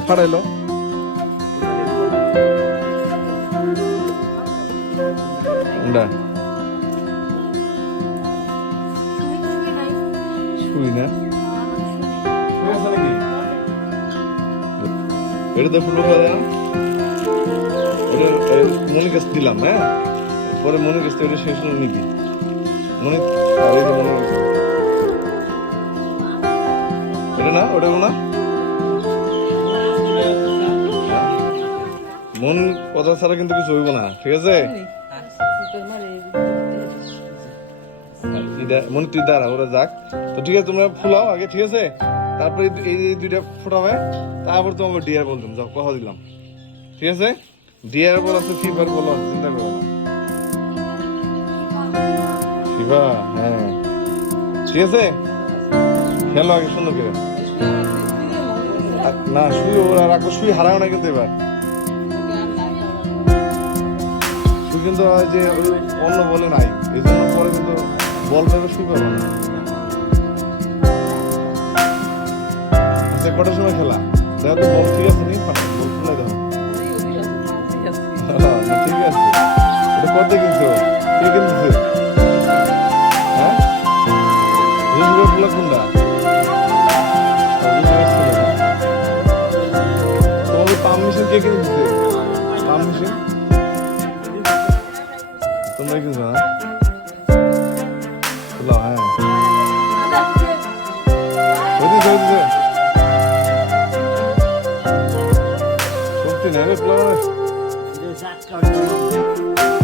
ফাড়াইলো। না শুই নাকি এটা তো ফুল খাওয়া এটা মনে কাছ দিলাম হ্যাঁ? পরে মনে কাছ থেকে শেষ হলো নিবি মনে মনে এটা না ওটা না? মন কথা ছাড়া কিন্তু কিছু হইব না ঠিক আছে? ইদা- মনে তুই দাঁড়া ওরা যাক। তো ঠিক আছে তোমরা ফুলাও আগে ঠিক আছে? তারপরে এই- দুইটা ফোটাবে তারপর তোমাকে ডিয়ার বলতাম যাও কথা দিলাম। ঠিক আছে? ডিয়ার বল আছে ফিফার বল আছে চিন্তা করো না। ফিফা হ্যাঁ। ঠিক আছে? খেলো আগে সুন্দর করে। না শুই ওরা রাখো শুই হারাও না কিন্তু এবার। তুই কিন্তু যে অন্য বলে নাই। এই জন্য পরে কিন্তু বল পেবে শুই পাবো না। আচ্ছা কটার সময় খেলা? দেখো তো বল ঠিক আছে নি? বল খুলে দাও। হ্যাঁ, ঠিক আছে। এটা কিনছো কে কিনছে হ্যাঁ? দিচ্ছে পাম্প মেশিন তোমরা কিনছো না ফুলা হ্যাঁ হইতেছে হইতেছে শক্তি নেই রে ফুলা মানে আজকে